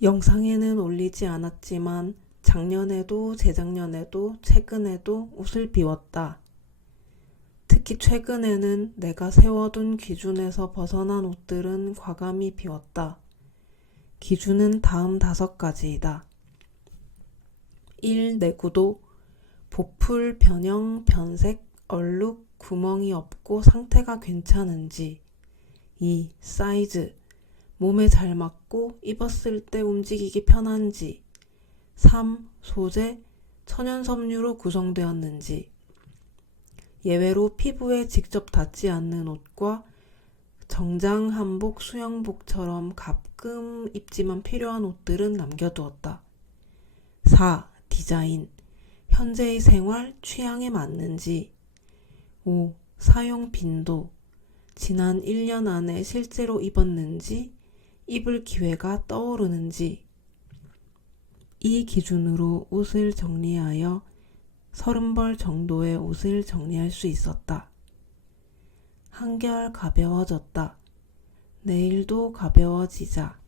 영상에는 올리지 않았지만 작년에도 재작년에도 최근에도 옷을 비웠다. 특히 최근에는 내가 세워둔 기준에서 벗어난 옷들은 과감히 비웠다. 기준은 다음 다섯 가지이다. 1. 내구도 보풀, 변형, 변색, 얼룩, 구멍이 없고 상태가 괜찮은지 2. 사이즈 몸에 잘 맞고 입었을 때 움직이기 편한지 3. 소재 천연 섬유로 구성되었는지 예외로 피부에 직접 닿지 않는 옷과 정장, 한복, 수영복처럼 가끔 입지만 필요한 옷들은 남겨두었다. 4. 디자인 현재의 생활, 취향에 맞는지 5. 사용 빈도 지난 1년 안에 실제로 입었는지 입을 기회가 떠오르는지 이 기준으로 옷을 정리하여 30벌 정도의 옷을 정리할 수 있었다. 한결 가벼워졌다. 내일도 가벼워지자.